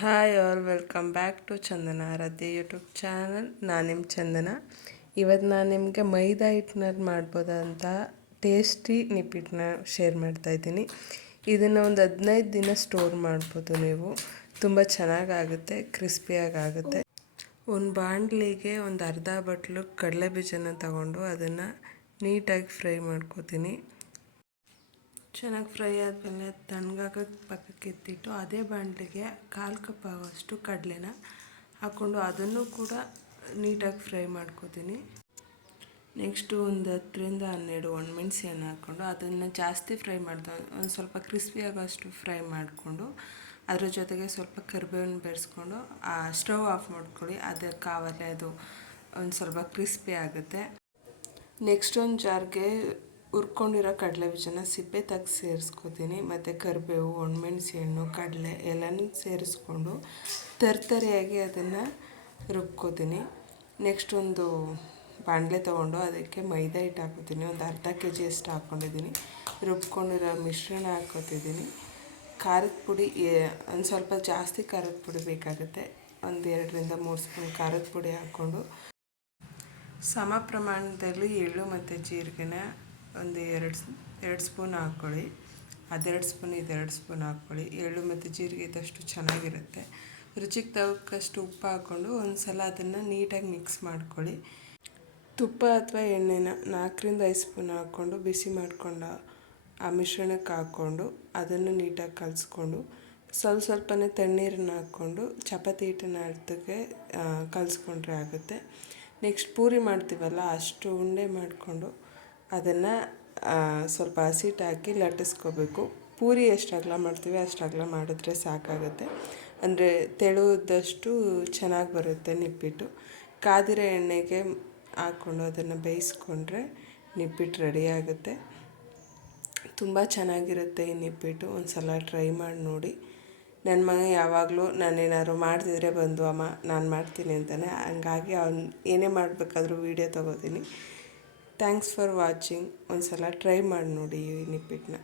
Hi all, welcome back to Chandana Aradhya YouTube channel. ನಾನು ನಿಮ್ಮ ಚಂದನ. ಇವತ್ತು ನಾನು ನಿಮಗೆ ಮೈದಾ ಹಿಟ್ಟಿನಲ್ಲಿ ಮಾಡ್ಬೋದಂಥ ಟೇಸ್ಟಿ ನಿಪ್ಪಿಟ್ಟನ್ನ ಶೇರ್ ಮಾಡ್ತಾಯಿದ್ದೀನಿ. ಇದನ್ನು ಒಂದು 15 ದಿನ ಸ್ಟೋರ್ ಮಾಡ್ಬೋದು ನೀವು. ತುಂಬ ಚೆನ್ನಾಗಾಗುತ್ತೆ, ಕ್ರಿಸ್ಪಿಯಾಗುತ್ತೆ. ಒಂದು ಬಾಣಲಿಗೆ ಒಂದು ಅರ್ಧ ಬಟ್ಲು ಕಡಲೆ ಬೀಜನ ತಗೊಂಡು ಅದನ್ನು ನೀಟಾಗಿ ಫ್ರೈ ಮಾಡ್ಕೋತೀನಿ. ಚೆನ್ನಾಗಿ ಫ್ರೈ ಆದಮೇಲೆ ತಣ್ಣಗಾಗೋಕ್ಕೆ ಪಕ್ಕಕ್ಕೆ ಎತ್ತಿಟ್ಟು ಅದೇ ಬಾಣಲಿಗೆ 1/4 ಕಪ್ ಆಗೋಷ್ಟು ಕಡಲೆನ ಹಾಕ್ಕೊಂಡು ಅದನ್ನು ಕೂಡ ನೀಟಾಗಿ ಫ್ರೈ ಮಾಡ್ಕೋತೀನಿ. ನೆಕ್ಸ್ಟು ಒಂದು 10-12 ಒಣಮೆಣಸಿನ ಹಾಕ್ಕೊಂಡು ಅದನ್ನು ಜಾಸ್ತಿ ಫ್ರೈ ಒಂದು ಸ್ವಲ್ಪ ಕ್ರಿಸ್ಪಿ ಆಗೋಷ್ಟು ಫ್ರೈ ಮಾಡಿಕೊಂಡು ಅದ್ರ ಜೊತೆಗೆ ಸ್ವಲ್ಪ ಕರಿಬೇವನ್ನು ಬೆರೆಸ್ಕೊಂಡು ಸ್ಟವ್ ಆಫ್ ಮಾಡ್ಕೊಳ್ಳಿ. ಅದಕ್ಕೆ ಆವಾಗಲೇ ಅದು ಒಂದು ಸ್ವಲ್ಪ ಕ್ರಿಸ್ಪಿ ಆಗುತ್ತೆ. ನೆಕ್ಸ್ಟ್ ಒಂದು ಜಾರ್ಗೆ ಹುರ್ಕೊಂಡಿರೋ ಕಡಲೆ ಬೀಜನ ಸಿಪ್ಪೆ ತೆಗ್ದು ಸೇರಿಸ್ಕೊತೀನಿ. ಮತ್ತು ಕರಿಬೇವು, ಒಣಮೆಣಸು ಹಣ್ಣು, ಕಡಲೆ ಎಲ್ಲನೂ ಸೇರಿಸ್ಕೊಂಡು ತರ್ತರಿಯಾಗಿ ಅದನ್ನು ರುಬ್ಕೋತೀನಿ. ನೆಕ್ಸ್ಟ್ ಒಂದು ಬಾಣಲೆ ತೊಗೊಂಡು ಅದಕ್ಕೆ ಮೈದಾ ಹಿಟ್ಟು ಹಾಕೋತೀನಿ. ಒಂದು ಅರ್ಧ kg ಅಷ್ಟು ಹಾಕ್ಕೊಂಡಿದ್ದೀನಿ. ರುಬ್ಕೊಂಡಿರೋ ಮಿಶ್ರಣ ಹಾಕ್ಕೊತಿದ್ದೀನಿ. ಖಾರದ ಪುಡಿ ಒಂದು ಸ್ವಲ್ಪ ಜಾಸ್ತಿ ಖಾರದ ಪುಡಿ ಬೇಕಾಗುತ್ತೆ. ಒಂದು 2-3 ಸ್ಪೂನ್ ಖಾರದ ಪುಡಿ ಹಾಕ್ಕೊಂಡು ಸಮ ಪ್ರಮಾಣದಲ್ಲಿ ಎಳ್ಳು ಮತ್ತು ಜೀರಿಗೆನ ಒಂದು 2 ಸ್ಪೂನ್ ಹಾಕ್ಕೊಳ್ಳಿ. ಅದೆರಡು ಸ್ಪೂನ್ 2 ಸ್ಪೂನ್ ಹಾಕ್ಕೊಳ್ಳಿ. ಎಳ್ಳು ಮತ್ತು ಜೀರಿಗೆ ಇದ್ದಷ್ಟು ಚೆನ್ನಾಗಿರುತ್ತೆ. ರುಚಿಗೆ ತಕ್ಕಷ್ಟು ಉಪ್ಪು ಹಾಕ್ಕೊಂಡು ಒಂದು ಸಲ ಅದನ್ನು ನೀಟಾಗಿ ಮಿಕ್ಸ್ ಮಾಡ್ಕೊಳ್ಳಿ. ತುಪ್ಪ ಅಥವಾ ಎಣ್ಣೆನ 4-5 ಸ್ಪೂನ್ ಹಾಕ್ಕೊಂಡು ಬಿಸಿ ಮಾಡ್ಕೊಂಡು ಆ ಮಿಶ್ರಣಕ್ಕೆ ಹಾಕ್ಕೊಂಡು ಅದನ್ನು ನೀಟಾಗಿ ಕಲಿಸ್ಕೊಂಡು ಸ್ವಲ್ಪನೇ ತಣ್ಣೀರನ್ನು ಹಾಕ್ಕೊಂಡು ಚಪಾತಿ ಹಿಟ್ಟನ್ನು ಅರ್ಧಕ್ಕೆ ಕಲಿಸ್ಕೊಂಡ್ರೆ ಆಗುತ್ತೆ. ನೆಕ್ಸ್ಟ್ ಪೂರಿ ಮಾಡ್ತೀವಲ್ಲ, ಅಷ್ಟು ಉಂಡೆ ಮಾಡಿಕೊಂಡು ಅದನ್ನು ಸ್ವಲ್ಪ ಹಸಿಟ್ಟು ಹಾಕಿ ಲಟ್ಟಿಸ್ಕೋಬೇಕು. ಪೂರಿ ಎಷ್ಟು ಅಗಲ ಮಾಡ್ತೀವಿ ಅಷ್ಟು ಅಗಲ ಮಾಡಿದ್ರೆ ಸಾಕಾಗುತ್ತೆ. ಅಂದರೆ ತೆಳುದಷ್ಟು ಚೆನ್ನಾಗಿ ಬರುತ್ತೆ ನಿಪ್ಪಿಟ್ಟು. ಕಾದಿರೋ ಎಣ್ಣೆಗೆ ಹಾಕ್ಕೊಂಡು ಅದನ್ನು ಬೇಯಿಸ್ಕೊಂಡ್ರೆ ನಿಪ್ಪಿಟ್ಟು ರೆಡಿಯಾಗುತ್ತೆ. ತುಂಬ ಚೆನ್ನಾಗಿರುತ್ತೆ ಈ ನಿಪ್ಪಿಟ್ಟು. ಒಂದು ಸಲ ಟ್ರೈ ಮಾಡಿ ನೋಡಿ. ನನ್ನ ಮಗ ಯಾವಾಗಲೂ ನಾನೇನಾದ್ರು ಮಾಡ್ತಿದ್ರೆ ಬಂದು ಅಮ್ಮ ನಾನು ಮಾಡ್ತೀನಿ ಅಂತಾನೆ. ಹಂಗಾಗಿ ಅವ್ನು ಏನೇ ಮಾಡಬೇಕಾದ್ರೂ ವೀಡಿಯೋ ತೊಗೋತೀನಿ. Thanks for watching. ಒಂದು ಸಲ ಟ್ರೈ ಮಾಡಿ ನೋಡಿ ಈ ನಿಪ್ಪಿಟ್ಟನ್ನ.